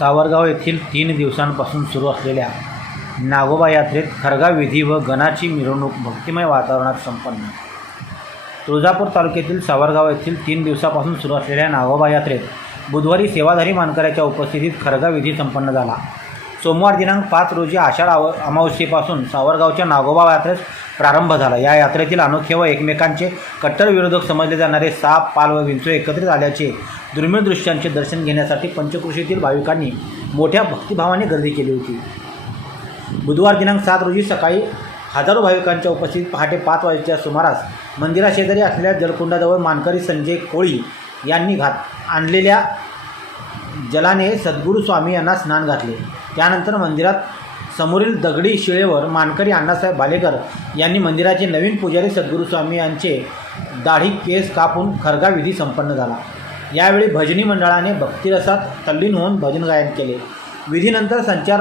सावरगाव येथील तीन दिवसांपासून सुरू असलेल्या नागोबा यात्रेत खरगा विधी व गणाची मिरवणूक भक्तिमय वातावरणात संपन्न. तुळजापूर तालुक्यातील सावरगाव येथील तीन दिवसापासून सुरू असलेल्या नागोबा यात्रेत बुधवारी सेवाधारी मानकऱ्याच्या उपस्थितीत खरगा विधी संपन्न झाला. सोमवार दिनांक पाच रोजी आषाढ अमावस्येपासून सावरगावच्या नागोबा यात्रेस प्रारंभ झाला. या यात्रेतील अनोखे व एकमेकांचे कट्टर विरोधक समजले जाणारे साप पाल व विंचू एकत्रित आल्याचे दुर्मिळ दृश्यांचे दर्शन घेण्यासाठी पंचकृषीतील भाविकांनी मोठ्या भक्तिभावाने गर्दी केली होती. बुधवार दिनांक सात रोजी सकाळी हजारो भाविकांच्या उपस्थितीत पहाटे पाच वाजेच्या सुमारास मंदिराशेजारी असलेल्या जलकुंडाजवळ मानकरी संजय कोळी यांनी घात आणलेल्या जलाने सद्गुरू स्वामी यांना स्नान घातले. त्यानंतर मंदिरात समोरील दगडी शिळेवर मानकरी अण्णासाहेब भालेकर यांनी मंदिराचे नवीन पुजारी सद्गुरू स्वामी यांचे दाढी केस कापून खरगा विधी संपन्न झाला. यावेळी भजनी मंडळाने भक्तिरसात तल्लीन होऊन भजन गायन केले. विधीनंतर संचार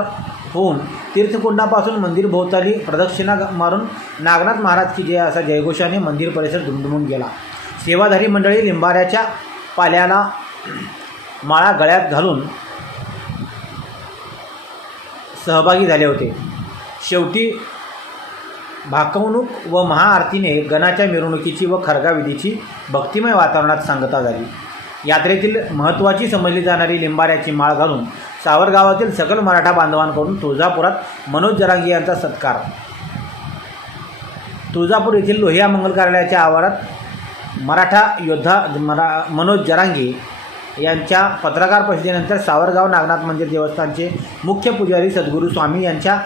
होऊन तीर्थकुंडापासून मंदिर भोवताली प्रदक्षिणा मारून नागनाथ महाराज की जय असा जयघोषाने मंदिर परिसर दुमदुमून गेला. सेवाधारी मंडळी लिंबाऱ्याच्या पाल्याला माळा गळ्यात घालून सहभागी झाले होते. शेवटी भाकवणूक व महाआरतीने गणाच्या मिरवणुकीची व खरगाविधीची भक्तिमय वातावरणात सांगता झाली. यात्रेतील महत्त्वाची समजली जाणारी लिंबाऱ्याची माळ घालून सावरगावातील सकल मराठा बांधवांकडून तुळजापुरात मनोज जरांगी यांचा सत्कार. तुळजापूर येथील लोहिया मंगल कार्यालयाच्या आवारात मराठा योद्धा मरा मनोज जरांगी यांच्या पत्रकार परिषदेनंतर सावरगाव नागनाथ मंदिर देवस्थानचे मुख्य पुजारी सद्गुरू स्वामी यांच्या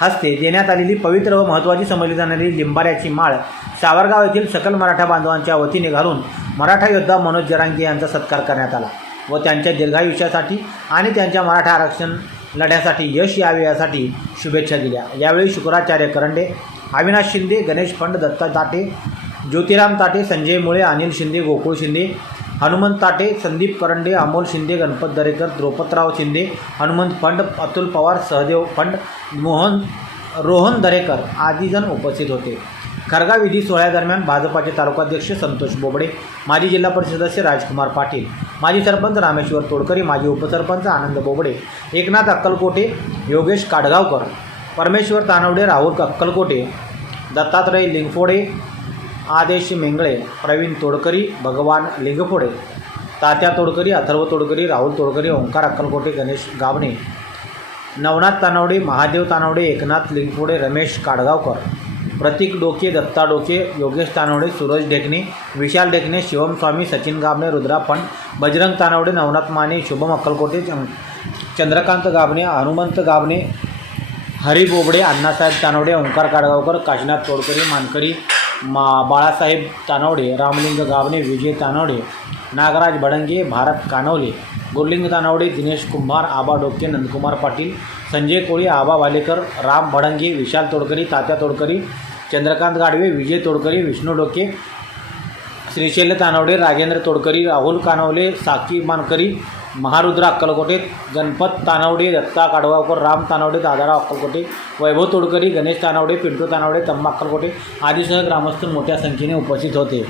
हस्ते देण्यात आलेली पवित्र व महत्त्वाची समजली जाणारी लिंबाऱ्याची माळ सावरगाव येथील सकल मराठा बांधवांच्या वतीने घालून मराठा योद्धा मनोज जरांगे यांचा सत्कार करण्यात आला व त्यांच्या दीर्घायुष्यासाठी आणि त्यांच्या मराठा आरक्षण लढ्यासाठी यश यावे यासाठी शुभेच्छा दिल्या. यावेळी शुक्राचार्य करंडे अविनाश शिंदे गणेश फंड दत्ता ताटे ज्योतिराम ताटे संजय मुळे अनिल शिंदे गोकुळ शिंदे हनुमंत ताटे संदीप करंडे अमोल शिंदे गणपत दरेकर द्रौपदराव शिंदे हनुमंत फंड अतुल पवार सहदेव फंड मोहन रोहन दरेकर आदीजण उपस्थित होते. खरगा विधी सोहळ्यादरम्यान भाजपाचे तालुकाध्यक्ष संतोष बोबडे माजी जिल्हा परिषद सदस्य राजकुमार पाटील माजी सरपंच रामेश्वर तोडकरी माजी उपसरपंच आनंद बोबडे एकनाथ अक्कलकोटे योगेश काडगावकर परमेश्वर तानवडे राहुल अक्कलकोटे दत्तात्रय लिंगफोडे आदेश मेंगळे प्रवीण तोडकरी भगवान लिंगफोडे तात्या तोडकरी अथर्व तोडकरी राहुल तोडकरी ओंकार अक्कलकोटे गणेश गावणे नवनाथ तानावडे महादेव तानावडे एकनाथ लिंगफोडे रमेश काडगावकर प्रतीक डोके दत्ता डोके योगेश तानावडे सूरज ढेकणे विशाल ढेकणे शिवम स्वामी सचिन गाबणे रुद्रा बजरंग तानवडे नवनाथ माने शुभम अक्कलकोटे चंद्रकांत गाबणे हनुमंत गाबणे हरी बोबडे अण्णासाहेब तानावडे ओंकार काडगावकर काशीनाथ तोडकरी मानकरी मा बाळासाहेब तानवडे रामलिंग गावणे विजय तानवडे नागराज भडंगे भारत कानवले गुरलिंग तानवडे दिनेश कुंभार आबा डोके नंदकुमार पाटील संजय कोळी आबा वालेकर राम भडंगे विशाल तोडकरी तात्या तोडकरी चंद्रकांत गाडवे विजय तोडकरी विष्णू डोके श्रीशैल तानवडे राजेंद्र तोडकरी राहुल कानवले साकी मानकरी महारुद्र अक्कलकोटे गणपत तानावडे दत्ता काडगावकर राम तानावडे दादाराव अक्कलकोटे वैभव तोडकरी गणेश तानावडे पिंटू तानावडे तम्मा अक्कलकोटे आदीसह ग्रामस्थ मोठ्या संख्येने उपस्थित होते.